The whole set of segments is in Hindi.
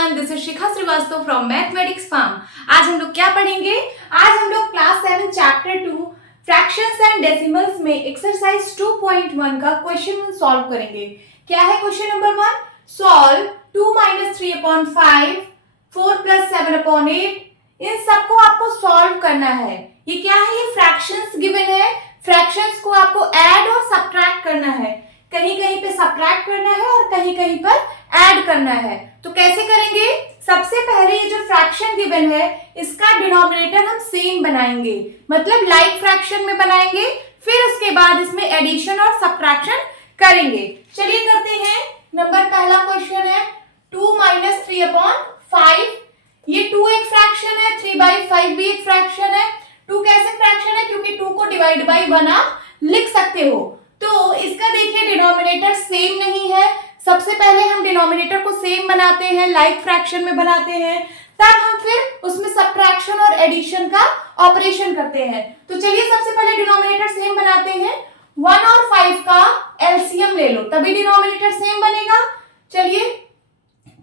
Everyone, this is Shikha Shrivastava from mathematics farm. आज हम लोग क्या पढ़ेंगे? आज हम लोग class 7 chapter 2 fractions and decimals में एक्सरसाइज 2.1 का क्वेश्चन सॉल्व करेंगे। क्या है क्वेश्चन नंबर 1? सॉल्व 2 - 3/5 4 + 7/8। इन सबको आपको सॉल्व करना है। ये क्या है? ये फ्रैक्शंस गिवन है। फ्रैक्शंस को आपको ऐड और सब्ट्रैक्ट करना है। कहीं कहीं पे सब्ट्रैक्ट करना है और कहीं कहीं पर ऐड करना है। तो कैसे करेंगे? सबसे पहले ये जो फ्रैक्शन गिवन है इसका डिनोमिनेटर हम सेम बनाएंगे, मतलब लाइक फ्रैक्शन में बनाएंगे। फिर उसके बाद इसमें एडिशन और सब्ट्रैक्शन करेंगे। चलिए करते हैं। नंबर पहला क्वेश्चन है 2 - 3/5। ये 2 एक फ्रैक्शन है, 3/5 भी एक फ्रैक्शन है। 2 कैसे फ्रैक्शन है? क्योंकि 2 को डिवाइड बाई 1 आप लिख सकते हो। तो इसका देखिए डिनोमिनेटर सेम नहीं है। सबसे पहले हम डिनोमिनेटर को सेम बनाते हैं, लाइक फ्रैक्शन में बनाते हैं, तब हम फिर उसमें सब्ट्रैक्शन और एडिशन का ऑपरेशन करते हैं। तो चलिए सबसे पहले डिनोमिनेटर सेम बनाते हैं। 1 और 5 का एलसीएम ले लो, तभी डिनोमिनेटर सेम बनेगा। चलिए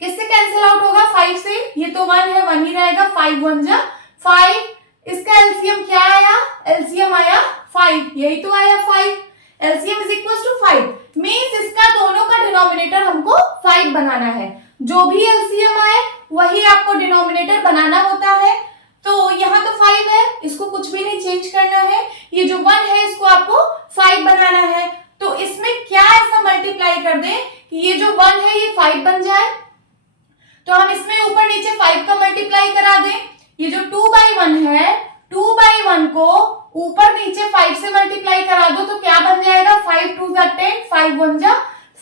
किससे कैंसिल आउट होगा? 5 से। ये तो 1 है, 1 ही रहेगा। 5 1 जा 5। इसका एलसीएम क्या आया? एलसीएम आया 5। यही तो आया 5। LCM is equals to 5। Means इसका दोनों का डिनोमिनेटर हमको 5 बनाना है। जो भी LCM आए वही आपको डिनोमिनेटर बनाना होता है। तो यहाँ तो 5 है, इसको कुछ भी नहीं चेंज करना है। ये जो 1 है इसको आपको 5 बनाना है। तो इसमें क्या ऐसा मल्टीप्लाई कर दें कि ये जो 1 है ये 5 बन जाए। तो हम इसमें ऊपर नीचे 5 का मल्टीप्लाई करा दें। ये जो 2/1 है, 2/1 को ऊपर नीचे 5 से मल्टीप्लाई करा दो तो क्या बन जाएगा? 5 2 जा 10, 5 1 जा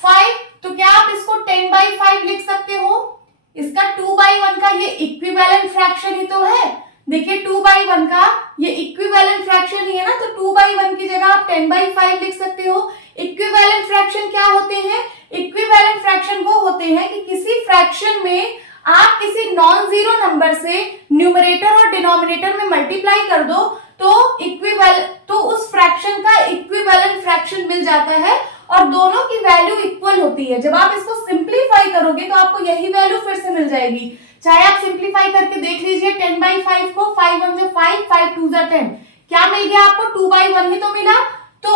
5। तो क्या आप इसको 10/5 लिख सकते हो? इसका 2/1 का ये इक्विवेलेंट फ्रैक्शन ही तो है। देखिए 2/1 का ये इक्विवेलेंट फ्रैक्शन ही है ना, तो 2/1 की जगह आप 10/5 लिख सकते हो। इक्विवेलेंट फ्रैक्शन क्या होते हैं? इक्विवेलेंट फ्रैक्शन वो होते हैं कि किसी फ्रैक्शन में आप किसी नॉन जीरो नंबर से न्यूमरेटर और डिनोमिनेटर में मल्टीप्लाई कर दो तो उस फ्रैक्शन का इक्विवेलेंट फ्रैक्शन मिल जाता है और दोनों की वैल्यू इक्वल होती है। जब आप इसको सिंप्लीफाई करोगे तो आपको यही वैल्यू फिर से मिल जाएगी। चाहे आप सिंप्लीफाई करके देख लीजिए 10/5 को। 5 1 जा 5, 5 2 जा 10। क्या मिल गया आपको? 2/1 ही तो मिला। तो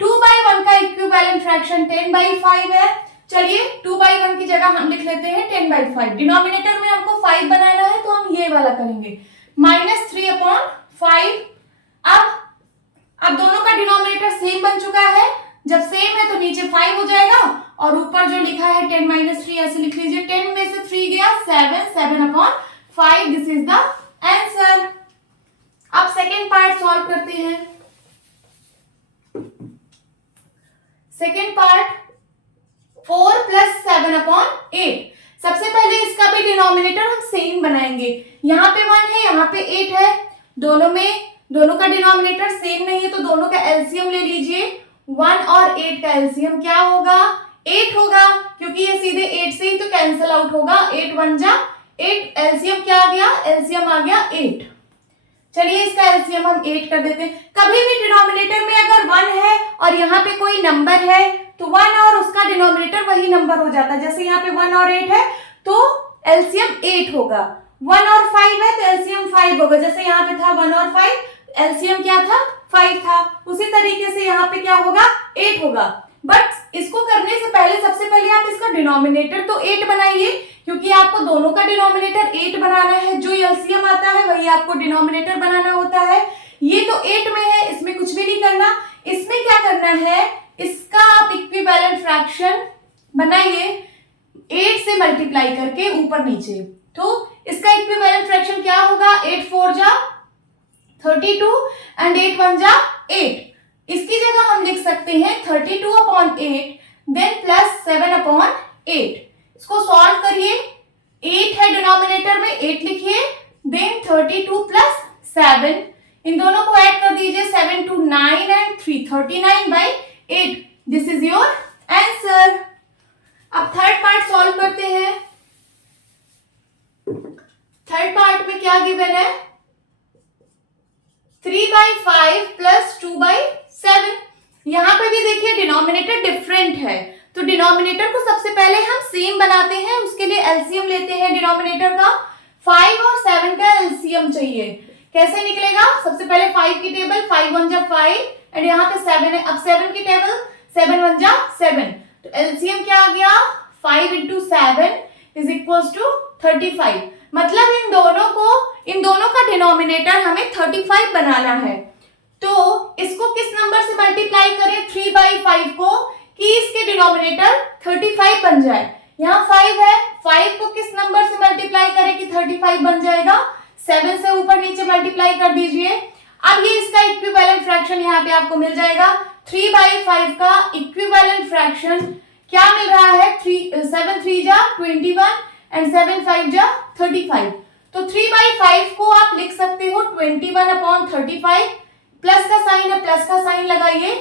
2/1 का इक्विवेलेंट फ्रैक्शन 10/5 है। चलिए 2/1 की जगह हम लिख लेते हैं 10/5। डिनोमिनेटर में हमको 5 बनाना है तो हम ये वाला करेंगे -3/5। अब दोनों का डिनोमिनेटर सेम बन चुका है। जब सेम है तो नीचे 5 हो जाएगा और ऊपर जो लिखा है 10 - 3 ऐसे लिख लीजिए। 10 में से 3 गया 7, 7/5। This is the answer. अब सेकेंड पार्ट सॉल्व करते हैं। Second part 4 + 7/8। सबसे पहले इसका भी डिनोमिनेटर हम सेम बनाएंगे। यहाँ पे 1 है, यहाँ पे 8 है। दोनों का डिनोमिनेटर सेम नहीं है तो दोनों का एलसीएम ले लीजिए। 1 और 8 का एलसीएम क्या होगा? 8 होगा, क्योंकि ये सीधे 8 से ही तो कैंसिल आउट होगा। 8 1 जा 8। एलसीएम क्या आ गया? एलसीएम आ गया 8। चलिए इसका एलसीएम हम 8 कर देते हैं। कभी भी डिनोमिनेटर में अगर 1 है और यहाँ पे कोई नंबर है तो 1 और उसका डिनोमिनेटर वही नंबर हो जाता है। जैसे यहाँ पे 1 और 8 है तो एलसीएम 8 होगा। 1 और 5 है तो एलसीएम 5 होगा। जैसे यहाँ पे था 1 और 5, एलसीएम क्या था? 5 था। उसी तरीके से यहाँ पे क्या होगा? 8 होगा। बट इसको करने से पहले सबसे पहले आप इसका डिनोमिनेटर तो 8 बनाइए, क्योंकि आपको दोनों का डिनोमिनेटर 8 बनाना है। जो एलसीएम आता है वही आपको डिनोमिनेटर बनाना होता है। ये तो 8 में है, इसमें कुछ भी नहीं करना। इसमें क्या करना है? इसका आप इक्विवेलेंट फ्रैक्शन बनाइए 8 से मल्टीप्लाई करके ऊपर नीचे। तो इसका इक्विवेलेंट फ्रैक्शन क्या होगा? 8 4 जा 32 एंड 8 1 जा 8। इसकी जगह हम लिख सकते हैं 32/8 देन प्लस 7/8। इसको सॉल्व करिए। 8 है डिनोमिनेटर में, 8 लिखिए, देन 32 प्लस 7। इन दोनों को ऐड कर दीजिए। 7 2 9 and 3 39/8। This is your answer. अब थर्ड पार्ट सॉल्व करते हैं। थर्ड पार्ट में क्या गिवन है? 3/5 + 2/7। यहां पे भी देखिए डिनोमिनेटर डिफरेंट है तो डिनोमिनेटर को सबसे पहले हम सेम बनाते हैं, उसके लिए एलसीएम लेते हैं डिनोमिनेटर का। 5 और 7 का एलसीएम चाहिए। कैसे निकलेगा? सबसे पहले 5 की टेबल, 5 1 जा 5 एंड यहाँ पे 7 है। अब 7 की टेबल, 7 1 जा 7। तो एलसीएम क्या आ गया? 5 into 7 इज इक्वल्स टू 35। मतलब इन दोनों का डिनोमिनेटर हमें 35 बनाना है। तो इसको किस नंबर से मल्टीप्लाई करें 3/5 को कि इसके डिनोमिनेटर 35 बन जाए। यहाँ 5 है, 5 को किस नंबर से मल्टीप्लाई करें कि 35 बन जाएगा? 7 से ऊपर नीचे मल्टीप्लाई कर दीजिए। अब ये इसका इक्विवेलेंट फ्रैक्शन यहाँ पे आपको मिल जाएगा। 3/5 का इक्विवेलेंट फ्रैक्शन क्या मिल रहा है? 7 3 जा 21 एंड 7 5 जा 35। तो 3/5 को आप लिख सकते हो 21/35। प्लस का साइन है, प्लस का साइन लगाइए।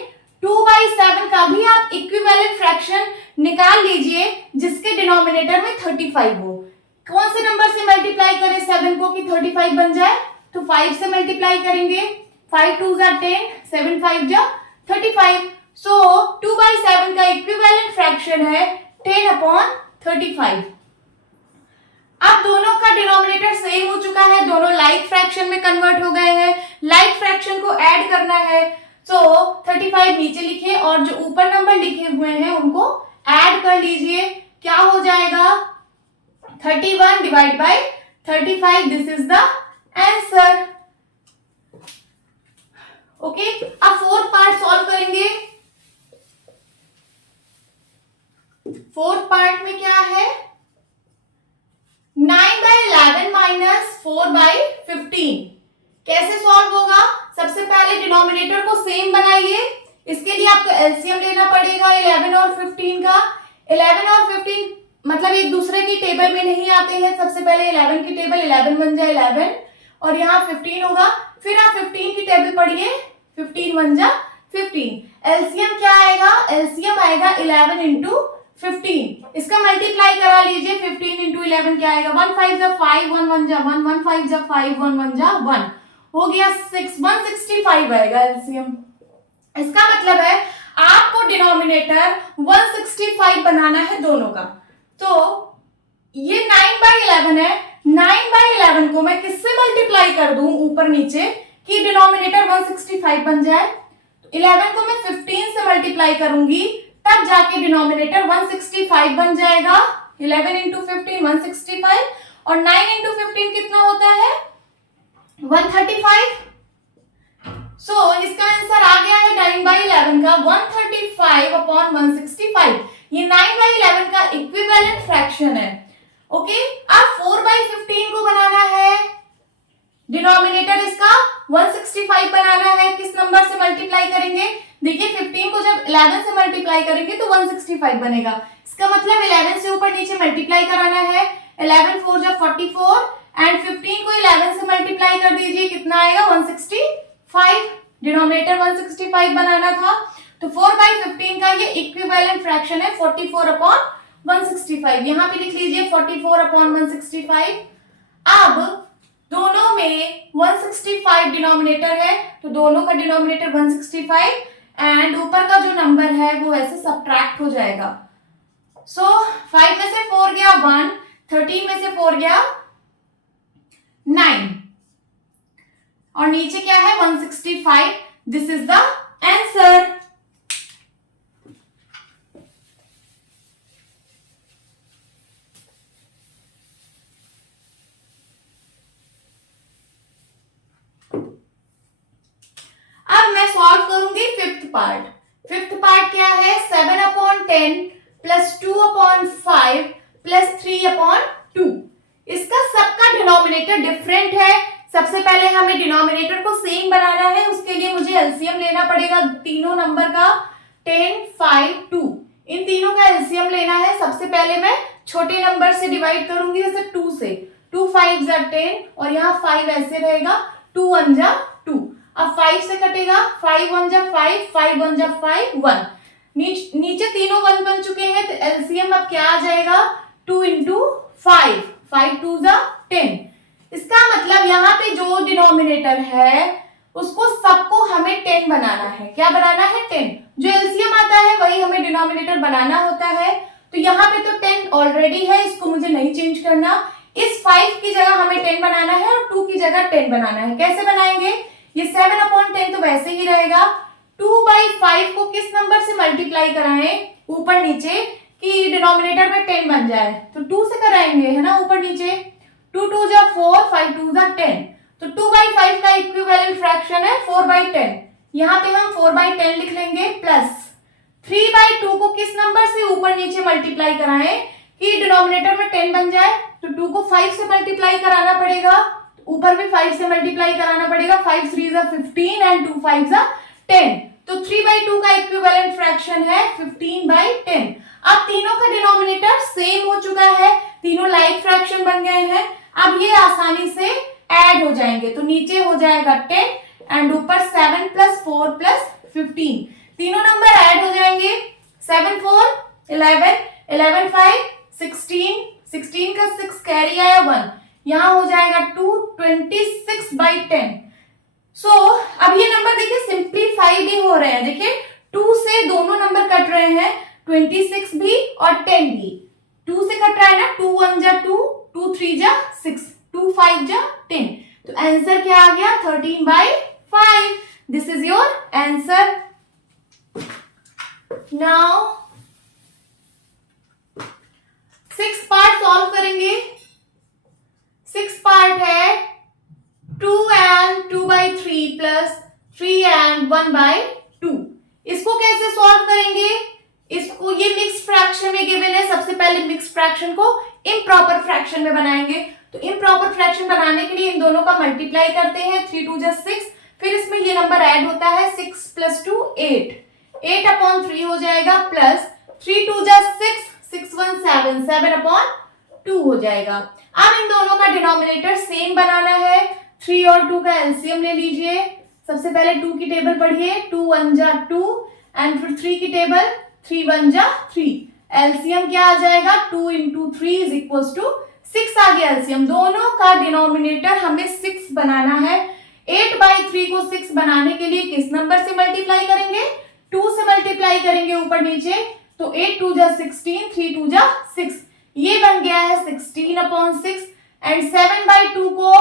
2/7 का भी आप इक्विवेलेंट फ्रैक्शन निकाल लीजिए जिसके डिनोमिनेटर में 35 हो। कौन से नंबर से मल्टीप्लाई करें 7 को कि 35 बन जाए? तो 5 से मल्टीप्लाई करेंगे। 5 2 जा 10, 7 5 जा 35। सो 2/7 का इक्विवेलेंट फ्रैक्शन है 10/35। अब दोनों का डिनोमिनेटर सेम हो चुका है, दोनों लाइक फ्रैक्शन में कन्वर्ट हो गए हैं। लाइक फ्रैक्शन को ऐड करना है, तो 35 नीचे लिखे और जो ऊपर नंबर लिखे हुए हैं उनको ऐड कर लीजिए। क्या हो जाएगा? 31 divide by 35। This is the answer. Okay, अब फोर्थ पार्ट सॉल्व करेंगे। फोर्थ पार्ट में क्या है? 9/11 माइनस 4/15 कैसे सॉल्व होगा? सबसे पहले डिनोमिनेटर को सेम बनाइए। इसके लिए आपको एलसीएम लेना पड़ेगा 11 और 15 का। 11 और 15 मतलब एक दूसरे की टेबल में नहीं आते हैं। सबसे पहले 11 की टेबल, 11 बन जाए 11 और यहाँ 15 होगा। फिर आप 15 की टेबल पढ़िए, 15 बन जा 15। एलसीएम क्या आएगा? एलसीएम आएगा 11 इंटू 15। इसका मल्टीप्लाई करा लीजिए। 15 इंटू 11 क्या आएगा? 1 5 जा 5, 1 1 जा 1, 1 5 जा 5, 1 1 जा 1 हो गया 6, 165 आएगा एलसीएम। इसका मतलब है आपको डिनोमिनेटर 165 बनाना है दोनों का। तो ये 9/11 है। 9/11 को मैं किससे मल्टीप्लाई कर दूं ऊपर नीचे कि डिनोमिनेटर 165 बन जाए? 11 को मैं 15 से मल्टीप्लाई करूंगी, तब जाके डिनोमिनेटर 165 बन जाएगा। 11 इंटू 15 165 और 9 इंटू 15 कितना होता है? 135। सो इसका आंसर आ गया है 9/11 का 135/165। ये 9/11 का इक्विवेलेंट फ्रैक्शन है। ओके, अब 4/15 को बनाना है। डिनोमिनेटर इसका 165 बनाना है। किस नंबर से मल्टीप्लाई करेंगे? देखिए 15 को जब 11 से मल्टीप्लाई करेंगे तो 165 बनेगा। इसका मतलब 11 से ऊपर नीचे मल्टीप्लाई कराना है। 11 4 जब 44 एंड 15 को 11 से मल्टीप्लाई कर दीजिए, कितना आएगा? 165। डिनोमिनेटर 165 बनाना था, तो 4/15 का ये इक्विवेलेंट फ्रैक्शन है 44/165। यहाँ पे लिख लीजिए 44/165। अब दोनों में 165 डिनोमिनेटर है, तो दोनों का डिनोमिनेटर 165 एंड ऊपर का जो नंबर है वो ऐसे सब्ट्रैक्ट हो जाएगा। सो 5 में से 4 गया 1, 13 में से 4 गया 9 और नीचे क्या है? 165। This is the answer. अब मैं सॉल्व करूंगी फिफ्थ पार्ट। फिफ्थ पार्ट क्या है? 7/10 प्लस 2/5 प्लस 3/2। इसका सबका डिनोमिनेटर डिफरेंट है। सबसे पहले हमें डिनोमिनेटर को सेम बनाना है, उसके लिए मुझे एलसीएम लेना पड़ेगा तीनों नंबर का। 10 5 2 इन तीनों का एलसीएम लेना है। सबसे पहले मैं छोटे नंबर से डिवाइड करूंगी, जैसे 2 से। 2 5 जा 10 और यहाँ 5 ऐसे रहेगा। 2 1 जा 2। अब 5 से कटेगा, 5 1 जा 5, 5 1 जा 5 1। नीचे तीनों 1 बन चुके हैं, तो एलसीएम अब क्या आ जाएगा? 2 इंटू 5, 5 2 जा 10। इसका मतलब यहाँ पे जो डिनोमिनेटर है उसको सबको हमें 10 बनाना है। क्या बनाना है? 10। जो एलसीएम आता है वही हमें डिनोमिनेटर बनाना होता है। तो यहाँ पे तो 10 ऑलरेडी है, इसको मुझे नहीं चेंज करना। इस 5 की जगह हमें 10 बनाना है और 2 की जगह 10 बनाना है। कैसे बनाएंगे? ये 7/10 तो वैसे ही रहेगा। 2/5 को किस नंबर से मल्टीप्लाई कराएं ऊपर नीचे कि डिनोमिनेटर में 10 बन जाए? तो 2 से कराएंगे, है ना, ऊपर नीचे। 2 2 जा 4, 5 2 जा 10। तो 2/5 का इक्विवेलेंट फ्रैक्शन है 4/10। यहाँ पे हम 4/10 लिख लेंगे प्लस 3/2 को किस नंबर से ऊपर नीचे मल्टीप्लाई कराएं कि डिनोमिनेटर में 10 बन जाए? तो 2 को 5 से मल्टीप्लाई कराना पड़ेगा, ऊपर भी 5 से मल्टीप्लाई कराना पड़ेगा। 5 3 जा 15 एंड 2 5 जा 10। तो 3/2 का इक्विवेलेंट फ्रैक्शन है 15/10। अब तीनों का डिनोमिनेटर सेम हो चुका है, तीनों लाइक फ्रैक्शन बन गए हैं। अब ये आसानी से ऐड हो जाएंगे, तो नीचे हो जाएगा 10 एंड ऊपर 7 + 4 + 15। तीनों नंबर ऐड हो जाएंगे। 7 4 11, 11 5 16, 16 का 6 कैरी आया 1, यहाँ हो जाएगा 2, 26/10। सो अब ये नंबर देखिए सिंप्लीफाई भी हो रहे हैं। देखिए 2 से दोनों नंबर कट रहे हैं, 26 भी और 10 भी। 2 से कट रहा है ना, 2 1 जा 2, 2 3 जा 6, 2 5 जा 10। तो आंसर क्या आ गया? 13/5। This is your answer. Now 6 part solve करेंगे। 6 पार्ट है 2n 2/3 प्लस 3n 1/2। इसको कैसे सॉल्व करेंगे? इसको ये मिक्स फ्रैक्शन में गिवन है। सबसे पहले मिक्स फ्रैक्शन को इम्प्रॉपर फ्रैक्शन में बनाएंगे। तो इम्प्रॉपर फ्रैक्शन बनाने के लिए इन दोनों का मल्टीप्लाई करते हैं। 3 2 जा 6, फिर इसमें ये नंबर ऐड होता है 6 + 2 8, 8/3 हो जाएगा प्लस 3 2 जा 6, 6 1 7, 7/2 हो जाएगा। अब इन दोनों का डिनोमिनेटर सेम बनाना है। 3 और 2 का एलसीएम ले लीजिए। सबसे पहले 2 की टेबल पढ़िए, 2 1 जा 2 एंड फिर 3 की टेबल, 3 1 जा 3। एलसीएम क्या आ जाएगा? 2 × 3 = 6 आ गया एलसीएम। दोनों का डिनोमिनेटर हमें 6 बनाना है। 8/3 को 6 बनाने के लिए किस नंबर से मल्टीप्लाई करेंगे? 2 से मल्टीप्लाई करेंगे ऊपर नीचे। तो 8 2 जा 16, 3 2 जा 6, ये बन गया है 16/6। एंड 7/2 को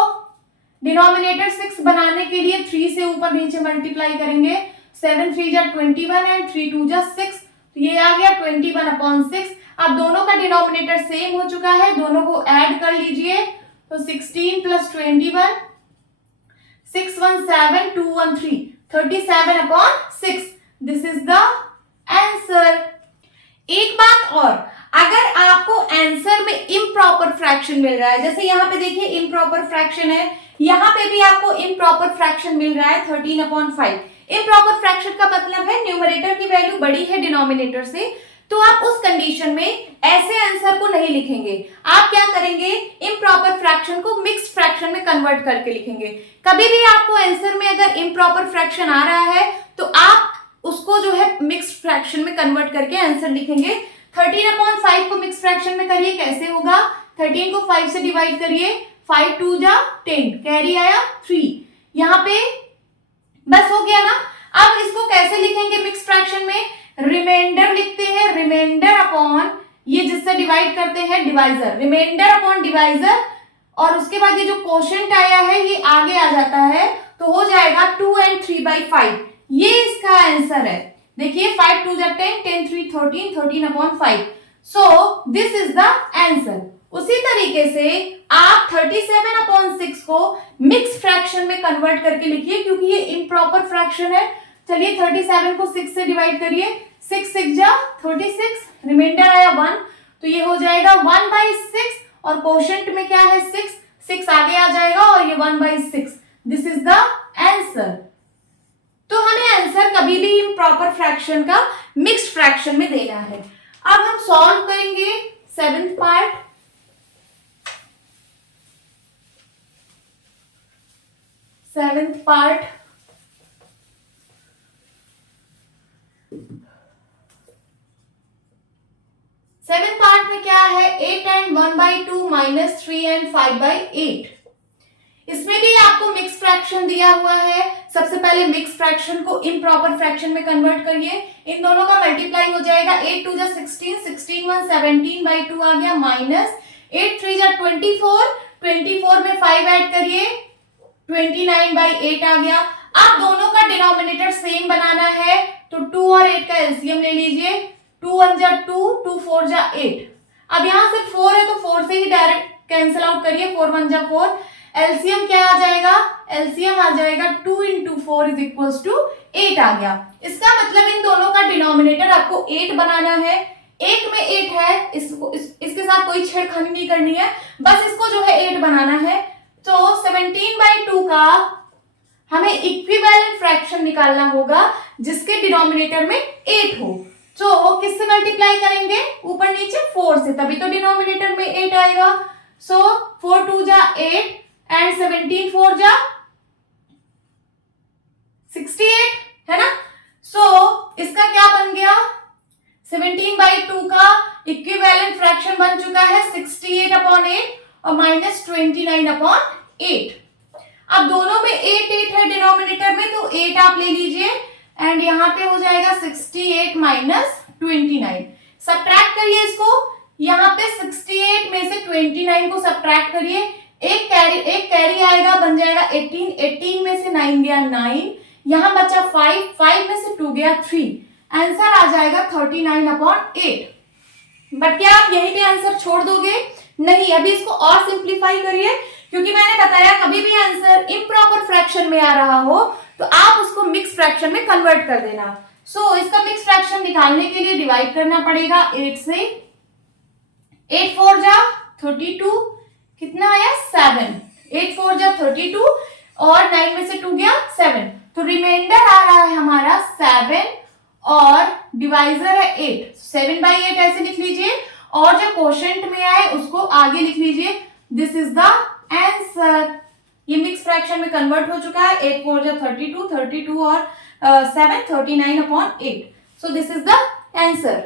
डिनोमिनेटर 6 बनाने के लिए 3 से ऊपर नीचे मल्टीप्लाई करेंगे। 7 3 जा 21 एंड 3 2 जा 6, तो ये आ गया 21/6। अब दोनों का डिनोमिनेटर सेम हो चुका है, दोनों को ऐड कर लीजिए। तो 16 + 21, 6 1 7, 2 1 3, 37/6। This is the answer. एक बात और, अगर आपको आंसर में इम्प्रॉपर फ्रैक्शन मिल रहा है, जैसे यहाँ पे देखिए इम्प्रॉपर फ्रैक्शन है, यहाँ पे भी आपको इम्प्रॉपर फ्रैक्शन मिल रहा है 13/5। इम्प्रॉपर फ्रैक्शन का मतलब है न्यूमरेटर की वैल्यू बड़ी है डिनोमिनेटर से, तो आप उस कंडीशन में ऐसे आंसर को नहीं लिखेंगे। आप क्या करेंगे? इम्प्रॉपर फ्रैक्शन को मिक्स्ड फ्रैक्शन में कन्वर्ट करके लिखेंगे। कभी भी आपको आंसर में अगर इम्प्रॉपर फ्रैक्शन आ रहा है तो आप उसको जो है मिक्स्ड फ्रैक्शन में कन्वर्ट करके आंसर लिखेंगे। 13/5 को मिक्स्ड फ्रैक्शन में करिए, कैसे होगा? 13 को 5 से डिवाइड करिए, 5 2 जा 10, कैरी आया 3, यहाँ पे बस हो गया ना। अब इसको कैसे लिखेंगे मिक्स्ड फ्रैक्शन में? रिमाइंडर लिखते हैं, रिमाइंडर अपॉन ये जिससे डिवाइड करते हैं डिवाइजर, रिमाइंडर अपॉन डिवाइजर, और उसके बाद ये जो क्वोशिएंट आया है ये आगे आ जाता है, तो हो जाएगा 2 and 3/5। ये इसका आंसर है। देखिए 5 2 जा 10, 10 3 13, 13/5। So this is the answer. उसी तरीके से आप 37/6 को मिक्स फ्रैक्शन में कन्वर्ट करके लिखिए, क्योंकि ये इम्प्रॉपर फ्रैक्शन है। चलिए 37 को 6 से डिवाइड करिए, 6 6 जा 36, रिमाइंडर आया 1, तो ये हो जाएगा 1/6, और क्वोशिएंट में क्या है 6, 6 आगे आ जाएगा और ये 1/6। This is the answer. तो हमें आंसर कभी भी इम्प्रॉपर फ्रैक्शन का मिक्स्ड फ्रैक्शन में देना है। अब हम सॉल्व करेंगे 7th पार्ट। सेवेंथ पार्ट में क्या है? 8 and 1/2 - 3 and 5/8। इसमें भी आपको मिक्स फ्रैक्शन दिया हुआ है। सबसे पहले मिक्स फ्रैक्शन को इम्प्रॉपर फ्रैक्शन में कन्वर्ट करिए। इन दोनों का मल्टीप्लाई हो जाएगा 8 2 जा 16, 16 1 17/2 आ गया, माइनस 8 3 जा 24, 24 में 5 ऐड करिए 29/8 आ गया। अब दोनों का डिनोमिनेटर सेम बनाना है तो 2 और 8 का एलसीएम ले लीजिए। 2 1 जा 2, 2 4 जा 8। अब यहाँ से 4 है तो 4 से ही डायरेक्ट कैंसिल आउट करिए, 4 1 जा 4। एलसीएम क्या आ जाएगा? एलसीएम आ जाएगा 2 × 4 = 8 आ गया। इसका मतलब इन दोनों का डिनोमिनेटर आपको 8 बनाना है। एक में 8 है, इसके साथ कोई छेड़खानी नहीं करनी है, बस इसको जो है 8 बनाना है। तो 17/2 का हमें इक्विवेलेंट फ्रैक्शन निकालना होगा जिसके डिनोमिनेटर में 8 हो। तो किससे मल्टीप्लाई करेंगे? ऊपर नीचे 4 से, तभी तो डिनोमिनेटर में 8 आएगा। सो 4 2 जा 8 एंड 17 4 जा 68 है ना। सो इसका क्या बन गया? 17/2 का इक्विवेलेंट फ्रैक्शन बन चुका है 68/8 और माइनस 29/8। अब दोनों में 8 8 है डिनोमिनेटर में, तो 8 आप ले लीजिए एंड यहाँ पे हो जाएगा 68 माइनस 29। सब्ट्रैक्ट करिए इसको, यहाँ पे 68 में से 29 को सब्ट्रैक्ट करिए, एक कैरी आएगा, बन जाएगा 18, 18 में से 9 गया 9, यहाँ बचा 5, 5 में से 2 गया 3, आंसर आ जाएगा 39/8। बट क्या आप यहीं पे आंसर छोड़ दोगे? नहीं, अभी इसको और सिंप्लीफाई करिए, क्योंकि मैंने बताया कभी भी आंसर इम्प्रॉपर फ्रैक्शन में आ रहा हो तो आप उसको मिक्स फ्रैक्शन में कन्वर्ट कर देना। सो इसका मिक्स फ्रैक्शन निकालने के लिए डिवाइड करना पड़ेगा 8 से। 8 4 जा 32, कितना आया? 7। 8 4 जा 32 और 9 में से 2 गया 7, तो रिमाइंडर आ रहा है हमारा 7 और डिवाइजर है 8। 7/8 ऐसे लिख लीजिए और जो क्वोशंट में आए उसको आगे लिख लीजिए। This is the answer. ये मिक्स फ्रैक्शन में कन्वर्ट हो चुका है। 8 4 जा 32, 32 और 7 39/8। So this is the answer.